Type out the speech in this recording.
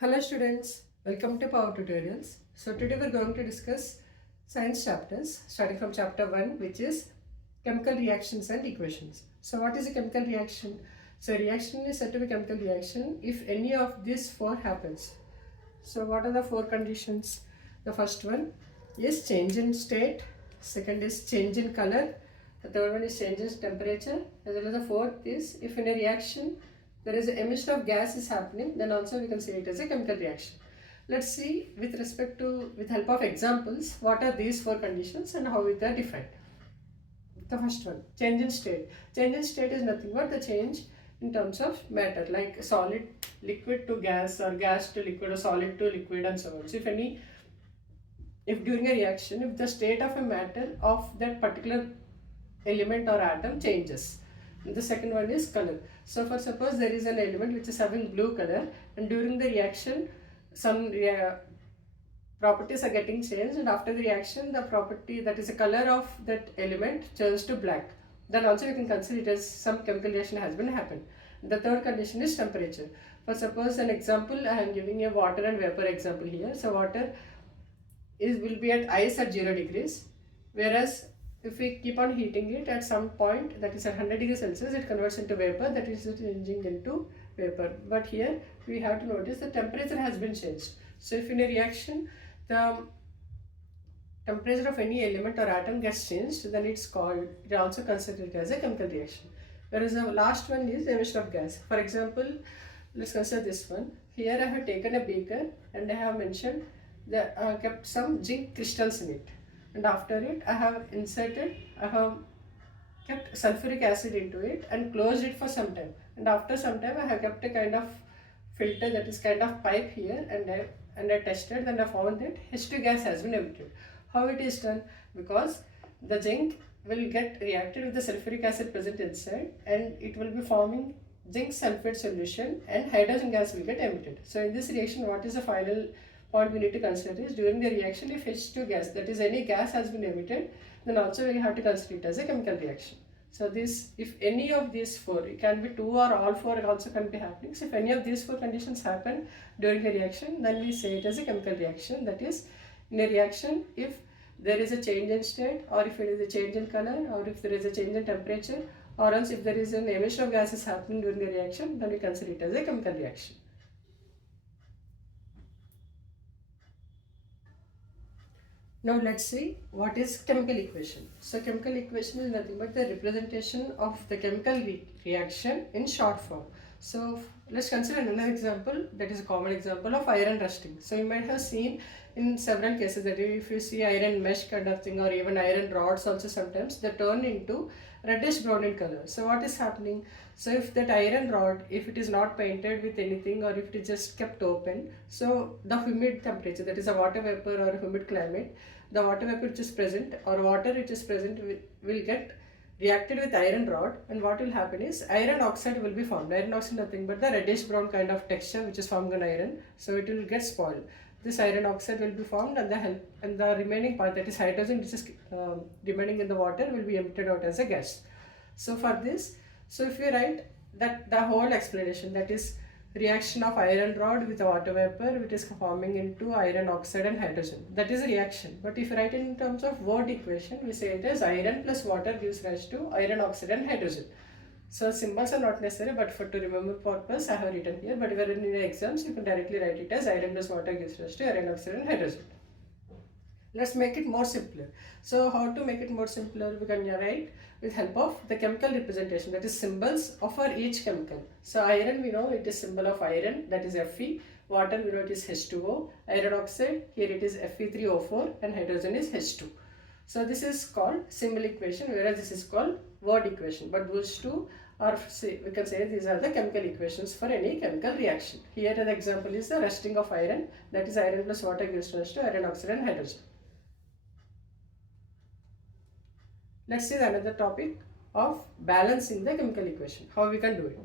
Hello students, welcome to Power Tutorials. So today we are going to discuss science chapters starting from chapter 1, which is chemical reactions and equations. So what is a chemical reaction? So reaction is said to be chemical reaction if any of these four happens. So what are the four conditions? The first one is change in state, second is change in color, the third one is change in temperature, as well as the fourth is if in a reaction there is an emission of gas is happening, then also we can say it as a chemical reaction. Let's see with help of examples what are these four conditions and how they are defined. The first one, change in state. Change in state is nothing but the change in terms of matter, like solid, liquid to gas, or gas to liquid, or solid to liquid, and so on. So if during a reaction, if the state of a matter of that particular element or atom changes. The second one is color. So for suppose there is an element which is having blue color, and during the reaction some properties are getting changed, and after the reaction the property, that is the color of that element, turns to black, then also we can consider it as some chemical reaction has been happened. The third condition is temperature. For suppose an example, I am giving a water and vapor example here. So water will be at ice at 0 degrees, whereas if we keep on heating it at some point, that is at 100 degrees Celsius, it converts into vapor, that is changing into vapor. But here we have to notice the temperature has been changed. So if in a reaction the temperature of any element or atom gets changed, then it also considered as a chemical reaction. Whereas the last one is emission of gas. For example, let's consider this one. Here I have taken a beaker and I have mentioned that I kept some zinc crystals in it, and after it I have kept sulfuric acid into it and closed it for some time, and after some time I have kept a kind of filter, that is kind of pipe here, and I tested, and I found that H2 gas has been emitted. How it is done? Because the zinc will get reacted with the sulfuric acid present inside, and it will be forming zinc sulfate solution, and hydrogen gas will get emitted. So in this reaction, what is the final point we need to consider is, during the reaction, if H2 gas, that is any gas, has been emitted, then also we have to consider it as a chemical reaction. So if any of these four, it can be two or all four also can be happening. So if any of these four conditions happen during a reaction, then we say it as a chemical reaction. That is, in a reaction, if there is a change in state, or if it is a change in color, or if there is a change in temperature, or else if there is an emission of gases happening during the reaction, then we consider it as a chemical reaction. Now let's see what is chemical equation. So chemical equation is nothing but the representation of the chemical reaction in short form. So let's consider another example, that is a common example of iron rusting. So you might have seen in several cases that if you see iron mesh kind of thing, or even iron rods also, sometimes they turn into reddish brown in color. So what is happening? So if that iron rod, if it is not painted with anything, or if it is just kept open, so the humid temperature, that is a water vapor or a humid climate, the water vapor which is present, or water which is present, will get reacted with iron rod, and what will happen is iron oxide will be formed. Iron oxide nothing but the reddish brown kind of texture which is formed on iron, so it will get spoiled. This iron oxide will be formed, and the remaining part, that is hydrogen which is remaining in the water, will be emitted out as a gas. So for this, so if you write that the whole explanation, that is reaction of iron rod with water vapor, which is forming into iron oxide and hydrogen, that is a reaction. But if you write it in terms of word equation, we say it as iron plus water gives rise to iron oxide and hydrogen. So symbols are not necessary, but to remember purpose I have written here. But if you are in the exams, you can directly write it as iron plus water gives rise to iron oxide and hydrogen. Let's make it more simpler. So how to make it more simpler? We can write with help of the chemical representation, that is symbols for each chemical. So iron, we know it is symbol of iron, that is Fe. Water, we know it is H2O. Iron oxide, here it is Fe3O4, and hydrogen is H2. So this is called symbol equation, whereas this is called word equation. But those two are, we can say these are the chemical equations for any chemical reaction. Here the example is the rusting of iron, that is iron plus water gives rise to iron oxide and hydrogen. Let's see another topic of balancing the chemical equation, how we can do it.